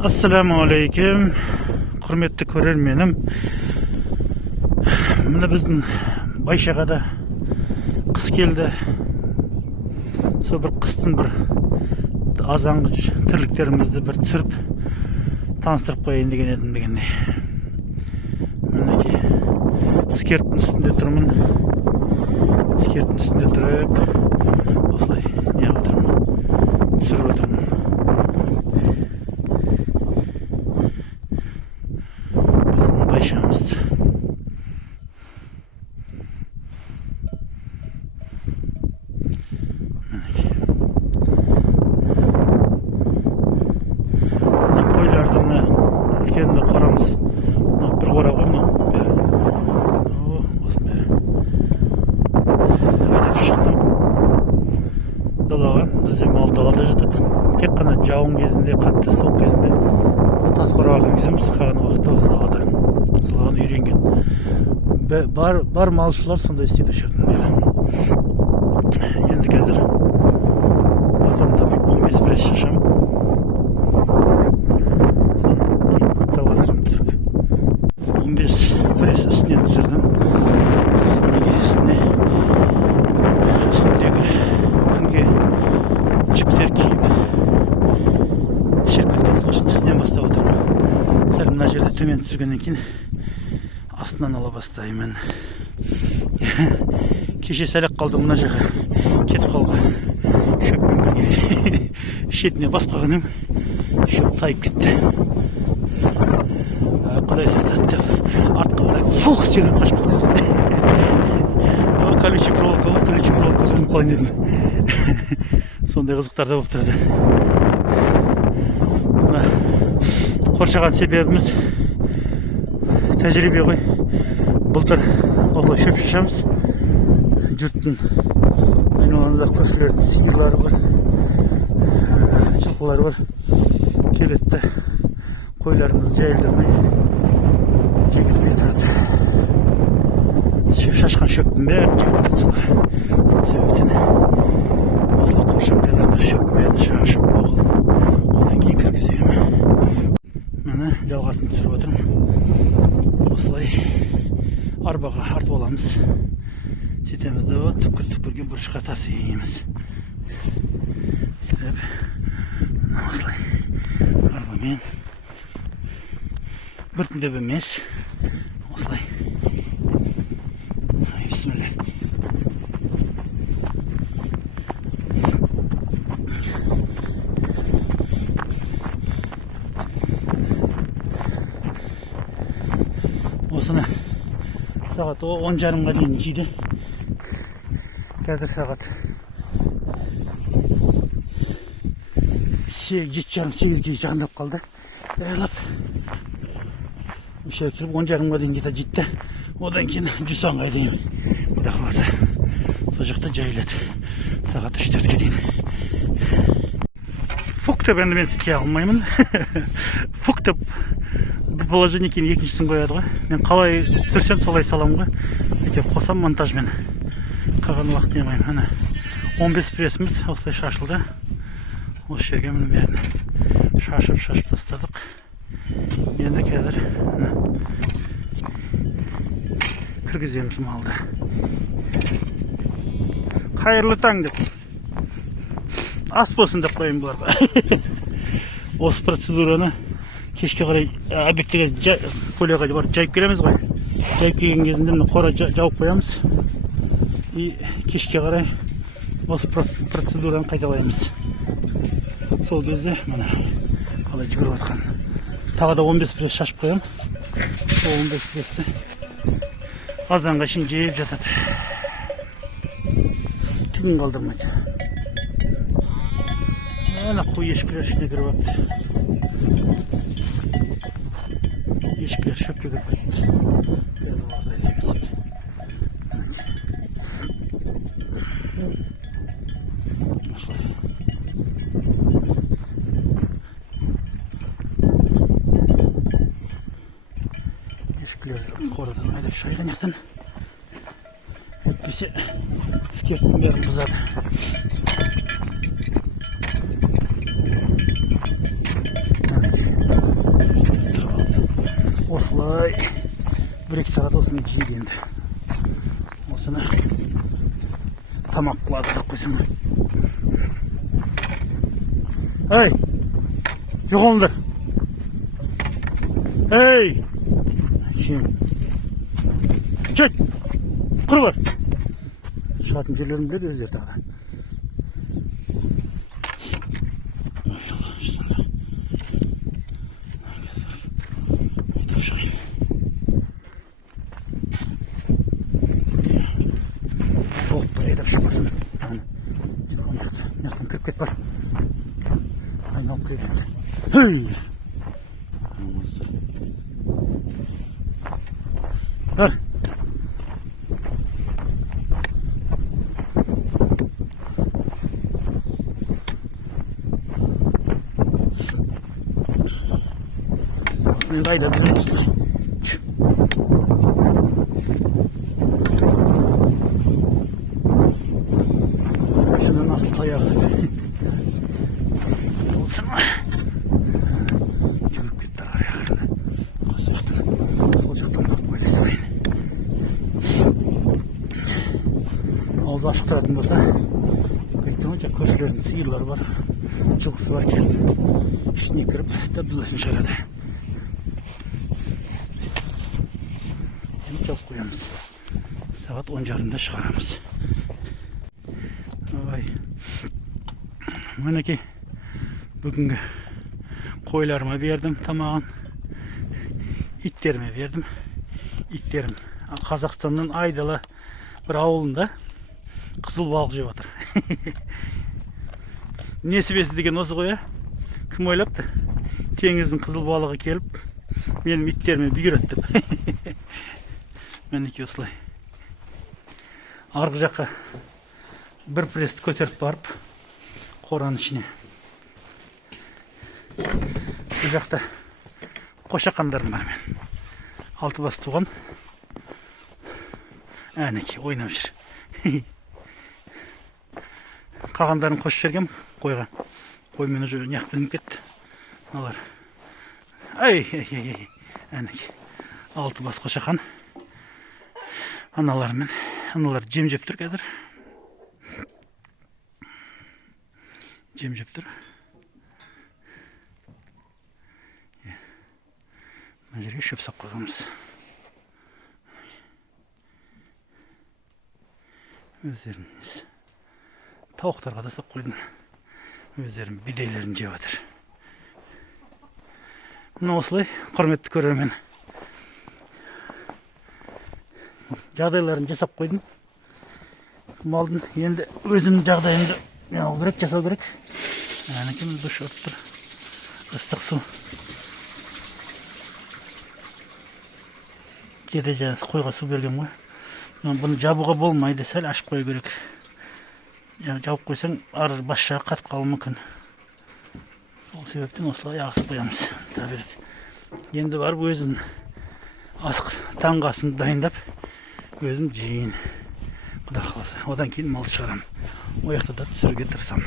Assalamualaikum, құрметті көрерменім. Міне біздің Байшағада қыс келді. Сол бір қыстың бір азанғы тірліктерімізді бір түсіріп таныстырып қояйын деген едім дегендей. Мінекей скерттің үстінде тұрмын. Скерттің үстінде тұрып осылай неғып отырмын, түсіріп отырмын. Байшамыз. Мына қойларды мына үлкенді қарамыз. Мына бір қора ғой мына бері. Осының бері. Айдап шықтым далаға. Бізде мал далада жатады. Тек қана жауын кезінде, қатты суық кезінде тас қораға кіргіземіз. Қалған уақытта осы далада. Сылаған үйренген. Бар малшылар сондай істейді жердің бері. Енді қазір азанда 15 пресс шашамын. Жалғастырам түсіріп. 15 пресс үстінен түсірдім. Неге үстіндегі күнге жіптер киіп шіріп кеткен, сол үшін үстінен бастап отырмын. Сәл мына жерде төмен түсіргеннен кейін астынан ала бастаймын. Кеше сәлек қалды мына жаққа кетіп қалға. Шөппен бірге шетіне басып қалған ем. Шөп тайып кетті. Құдай сақтады деп артқа қарай фух секіріп қашып кетті. Колючий проволока ғой, колючий проволока қырылып қалайын дедім. Сондай қызықтар да болып тұрады. Мына қоршаған себебіміз тәжірибе ғой. Былтыр осылай шөп шашамыз. Жұрттың айналаңызда көршілердің сиырлары бар, жылқылары бар. Келетті қойларымызды жайылдырмай жегізбей тұрады. Шашқан шөптің бәрін жеп кетеді солар. Сол себептен осылай қоршап келдірміз, шөптің бәрін шашып боғып, одан кейін кіргіземін. Міне жалғасын түсіріп отырмын. Осылай арбаға артып аламыз. Сөйтеміз де түпкір-түпкірге бұрышқа тасимыз. Осылай арбамен біртіндеп емес. Осылай. Бисмилля. Осыны сағат 10:30-ға дейін жейді. Қазір сағат 7:30-8-ге жақындап қалды. Даярлап үшер келіп 10:30-ға дейін где-то жетті. Одан кейін Жусанға дейін құда қаласа сол жақта жайылады сағат 3-4-ге дейін. Фук деп енді мен істей алмаймын. Фук деп положение кейін екіншісін қояды ғой. Мен қалай түсірсем солай салам ғой. Әйтеп қосам монтажмен. Қалған уақыт демаймын. Ана 15 прессіміз осылай шашылды. Осы жерге міне бәрін шашып тастадық. Енді қазір кіргіземіз малды. Қайырлы таң деп. Ас болсын деп қойын бұларға. Осы процедураны кешке қарай объектіге көлеға барып жайып келеміз ғой. Жайып келген кезінде қора жауып қоямыз. И кешке қарай осы процедураны қайталаймыз. Сол кезде мына қалай жүгіріп атқан. Тағы да 15 пресс шашып қоям. Сол 15 прессті азанға шейін жеп жатады. Түгін қалдырмайды. Ана қой ешкілер ішіне кіріп атты. Ешкілер шөпке кіріп атты. Қорадан айдап шайған яқтан әйтпесе скерттің бәрін бұзады. осылай 1-2 сағат осыны жейді енді. Осыны тамақ қылады деп қойсам. Ей, жоғалыңдар. Ей, чек, құры бар. Шығатын жерлерін біледі өздері тағы. Кіріп кет бар. Айналып келгенде. Хей! Бар. Осымен қайда білеміз. Şunun nasıl tayağı olsun mu? Çürük gitti araya. Solcuktan bak böyle sayın. Ağzı açık tarafında olsa beklemeyecek köşelerin sıyırları var. Çukusu varken işini kırıp tabdülasın herhalde. Şimdi çok koyamız. Saat 10 carında çıkarımız. Vay. Мінекей бүгінгі қойларыма бердім тамағын, иттеріме бердім. Иттерім Қазақстанның Айдалы бір ауылында қызыл балық жеп жатыр. Несібесі деген осы ғой, кім ойлапты? Теңіздің қызыл балығы келіп, менің иттеріме бұйырады деп. Мінекей осылай. Арғы жаққа бір престі көтеріп барып, қораның ішіне. Бұл жақта қошақандарым бар мен. 6 бас туған. Әнеке ойнап жүр. Қағандарын қосып жібергем қойға. Қоймен уже неғып білініп кетті. Алар. Әнеке 6 бас қошақан. Аналармен. Аналар жем жеп тұр қазір. Жем жеп тұр. Мына жерге шөп сап қойғанбыз. Өздерін несі. Тауықтарға да сап қойдым. Өздерін бидейлерін жеп жатыр. Мына осылай, құрметті көрермен. Жағдайларын жасап қойдым. Малдың енді өзім жағдайымды жасау керек. Әнекем душ өтіп тұр. Ыстық су. Кейде қойға су берген ғой. Бұны жабуға болмайды, сәл ашып қою керек. Жауып қойсаң, ары бас жағы қатып қалуы мүмкін. Сол себептен осылай ағысып қоямыз. Енді барып өзім таңғы асымды дайындап, өзім жейін. Құда қаласа. Одан кейін малды шығарам. Ояқта да түсіруге тырысам.